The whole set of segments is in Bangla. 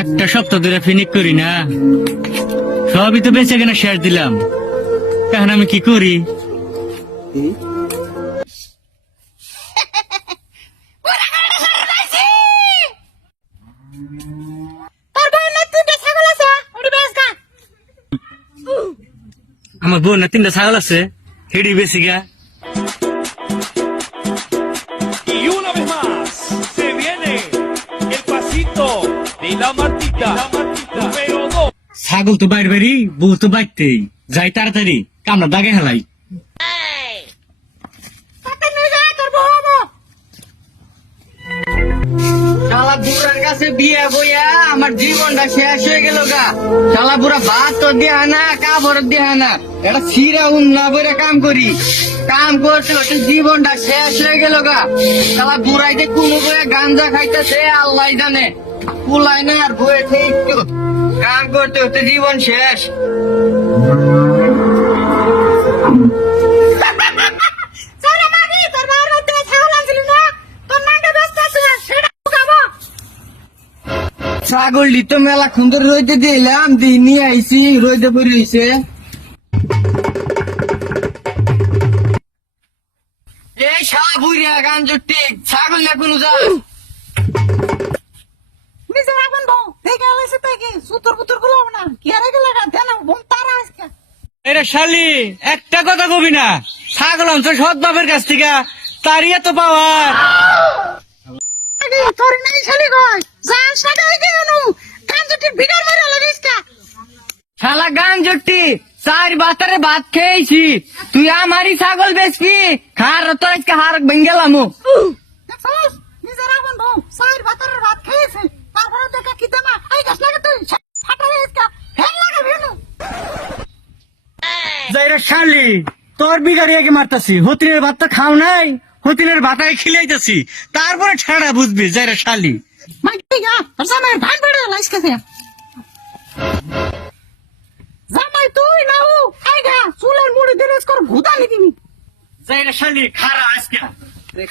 একটা সপ্তাহ ধরে ফিনিক করি না, সবই তো বেঁচে কেনা শেয়ার দিলাম। এখন আমি কি করি? আমার বোন না 3টা ছাগল আছে, হেডি বেশি গা। Y una vez más se viene el pasito de la Martita, número 2. ছাগল তো বাইর বাড়ি, বউ তো বাইতেই যাই, তাড়াতাড়ি কামড়া দাগে হেলাই। শালা বুড়ার কাছে বিয়ে বইয়া আমার জীবনটা শেষ হয়ে গেল গা। শালা বুড়া ভাত তো দেয়া না, কাপড় দেয়া না, এটা ছিঁড়া উন্না বইরা কাম করি, কাম করতে করতে জীবনটা শেষ হয়ে গেল গা। শালা বুড়াই যে কুমু বইয়া গাঞ্জা খাইতেছে আল্লাহ জানে, কুলাই না আর বইয়ে ঠিক কাম করতে করতে জীবন শেষ। ছাগলটি তো মেলা সুন্দর রইতে দিলাম, দিয়ে নিয়ে আইসি, রইতে পড়ে রইছে। এই শালা বুড়িয়া গান জুটি ছাগল না কোনো যা শালি একটা কথা কবি না, ছাগল আনছো সৎ বাপের কাছ থেকে, তারই এত পাওয়ার। শালা গান জুটি 4 বাতারে ভাত খেয়েছি, তুই আমারই ছাগল বেচবি? খার তো আজকে হার বেঙ্গেলাম। শালি তোর বিগাড়িয়াকে মারতাছি, হতিনের ভাত তো খাও নাই, হতিনের ভাতায় খিলাইতেছি, তারপরে ঠাড়া বুঝবি যাইরা শালি। যাইরা শালি খারা আজকে,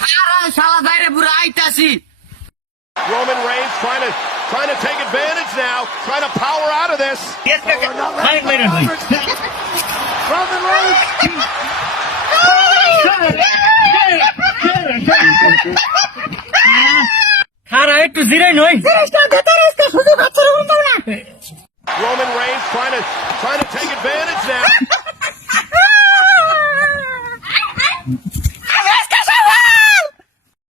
খারা শালা যাইরে বুড়া আইতাছি। Roman Reigns trying to take advantage now, trying to power out of this. Roman Reigns. খারা একটু জিরাই নই। Roman Reigns trying to take advantage now.